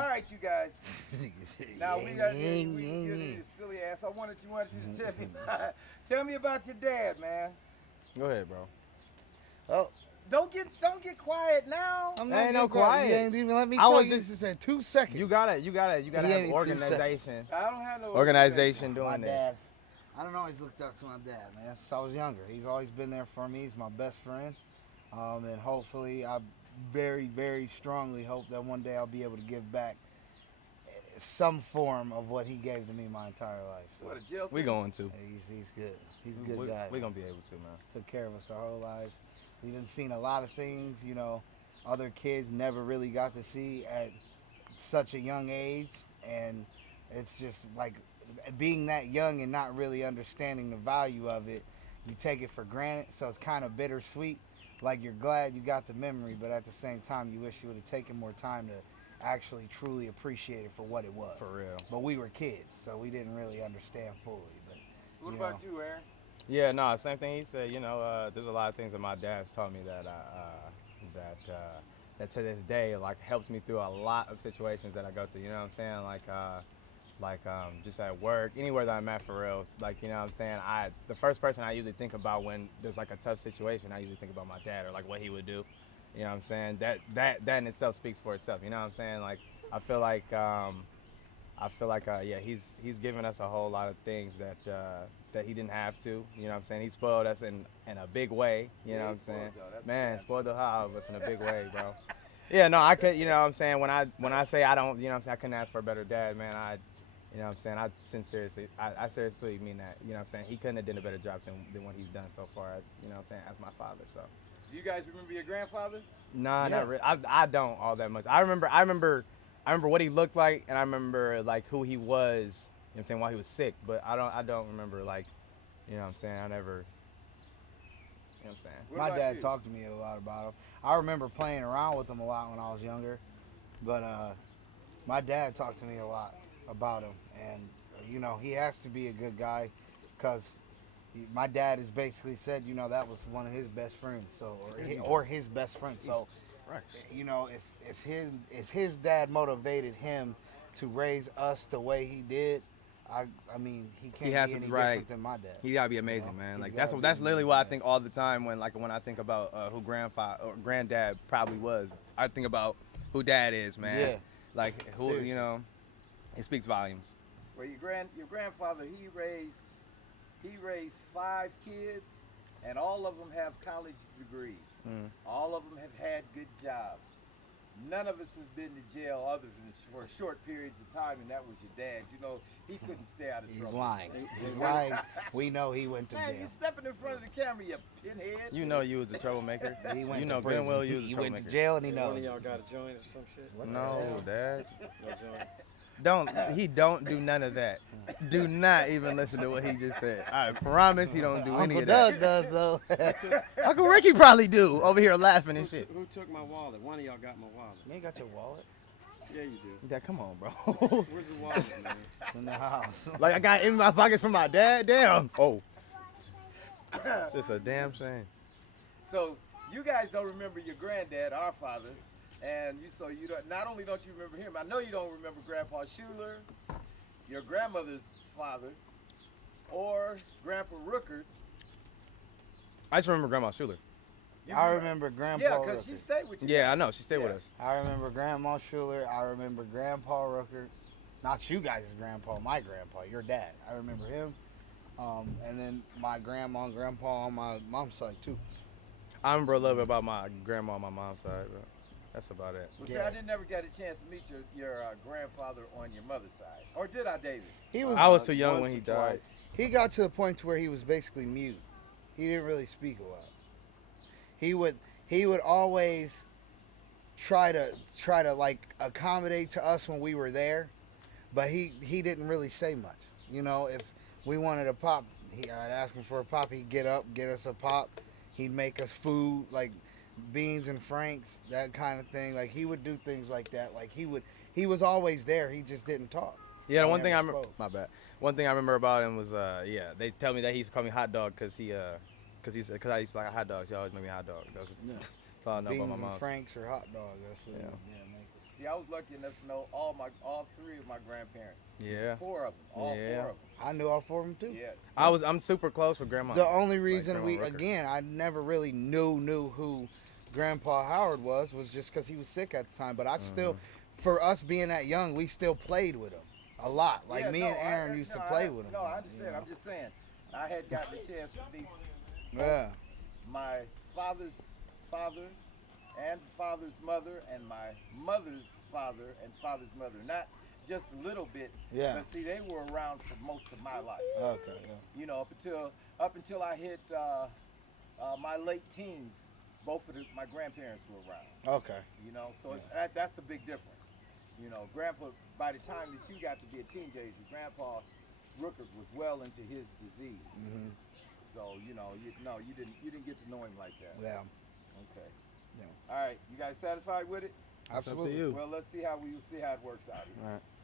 All right, you guys. Now we got this silly ass. I wanted you to tell me, tell me about your dad, man. Go ahead, bro. Oh, Don't get quiet now. I'm That not ain't no getting quiet. quiet. You ain't even let me I tell was you. just- This in 2 seconds. You gotta He have gave me 2 organization. I don't have no Organization My doing that. dad. I don't always looked up to my dad, man. Since I was younger, he's always been there for me. He's my best friend, and hopefully, I very, very strongly hope that one day I'll be able to give back some form of what he gave to me my entire life. So, What a jail We sentence? going to. he's good. He's a good guy. We man. gonna be able to, man. Took care of us our whole lives. We've been seen a lot of things, other kids never really got to see at such a young age, and it's just like being that young and not really understanding the value of it, you take it for granted, so it's kind of bittersweet. Like, you're glad you got the memory, but at the same time you wish you would have taken more time to actually truly appreciate it for what it was. For real. But we were kids, so we didn't really understand fully. But What you about know. you, Aaron? Yeah, no, same thing he said. There's a lot of things that my dad's taught me that that to this day like helps me through a lot of situations that I go through. You know what I'm saying? Just at work, anywhere that I'm at for real. Like, you know what I'm saying? The first person I usually think about when there's like a tough situation, I usually think about my dad or like what he would do. You know what I'm saying? That in itself speaks for itself. You know what I'm saying? Like, I feel like he's given us a whole lot of things that he didn't have to. You know what I'm saying? He spoiled us in a big way. You know what I'm saying? Man, spoiled the hell out of us in a big way, bro. Yeah, no, I could. You know what I'm saying? When I say I don't, you know what I'm saying, I couldn't ask for a better dad, man. You know what I'm saying? I seriously mean that. You know what I'm saying? He couldn't have done a better job than what he's done so far as, you know what I'm saying, as my father. So. Do you guys remember your grandfather? Nah, Yeah. not really. I don't all that much. I remember what he looked like, and I remember like who he was. You know what I'm saying, while he was sick. But I don't remember, like, you know what I'm saying. I never. You know what I'm saying. What My about dad you? talked to me a lot about him. I remember playing around with him a lot when I was younger, but my dad talked to me a lot about him, and he has to be a good guy, because my dad has basically said that was one of his best friends, so or his best friend. So Right. if his dad motivated him to raise us the way he did, I mean he can't He has be to any be right. different than my dad. He gotta be amazing, You know, man. he's Like gotta be that's an literally amazing what I man. think all the time when I think about who grandfather or granddad probably was. I think about who dad is, man. Yeah. Like who Seriously. it speaks volumes. Well, your grandfather he raised 5 kids, and all of them have college degrees. All of them have had good jobs. None of us have been to jail other than for short periods of time, and that was your dad. He couldn't stay out of trouble. He's lying. He's lying. We know he went to Man, jail. you stepping in front of the camera, you pinhead. You know you was a troublemaker. He went you to know prison. good and well you was a He troublemaker. went to jail and he One knows. of y'all got a joint or some shit? No, dad. No joint. Don't do none of that. Do not even listen to what he just said. I promise he don't do any Uncle of that. Doug does though. Uncle Ricky probably do over here laughing and shit. Who took my wallet? One of y'all got my wallet. You ain't got your wallet. Yeah, you do. Yeah, come on, bro. Where's the wallet, man? It's in the house. Like I got it in my pockets from my dad. Damn. Oh. It's just a damn shame. So you guys don't remember your granddad, our father, and you don't. Not only don't you remember him, I know you don't remember Grandpa Schuler, your grandmother's father, or Grandpa Rookert. I just remember Grandma Schuler. You I remember Grandpa. Yeah, because she Rooker. stayed with you. Yeah, I know. She stayed with Yeah. us. I remember Grandma Schuler. I remember Grandpa Rooker. Not you guys' grandpa, my grandpa, your dad. I remember him. And then my grandma and grandpa on my mom's side too. I remember a little bit about my grandma on my mom's side, but that's about it. Well, see, Yeah. I didn't never get a chance to meet your grandfather on your mother's side, or did I, David? He was. I was too young once when he or twice. died. He got to the point to where he was basically mute. He didn't really speak a lot. He would always try to like accommodate to us when we were there, but he didn't really say much. If we wanted a pop, I'd ask him for a pop. He'd get up, get us a pop. He'd make us food like beans and franks, that kind of thing. Like he would do things like that. Like he was always there. He just didn't talk. Yeah, the He one thing I never remember. spoke. My bad. One thing I remember about him was, they tell me that he used to call me hot dog because I used to like hot dogs. He always made me hot dog. That's all I know Beans about my and mom. franks or hot dog. That's what Yeah. make it. See, I was lucky enough to know all three of my grandparents. Yeah. 4 of them. All Yeah. 4 of them. I knew all 4 of them too. Yeah. I'm super close with grandma. The only Like reason Grandma Rooker. I never really knew who Grandpa Howard was just because he was sick at the time. But I still, for us being that young, we still played with him a lot. Like Yeah, me no, and Aaron used to play with him. No, I understand. you know? I'm just saying. I had gotten a chance to meet Yeah. my father's father and father's mother and my mother's father and father's mother. Not just a little bit, Yeah. but see, they were around for most of my life. Okay. Yeah. You know, up until I hit my late teens, both of my grandparents were around. Okay. You know, so that's the big difference. You know, Grandpa, by the time that you got to be a teenager, Grandpa Rooker was well into his disease. Mhm. So you know, you didn't get to know him like that. Yeah. Okay. Yeah. All right, you guys satisfied with it? That's up to Absolutely. you. Well, let's see how it works out. All right.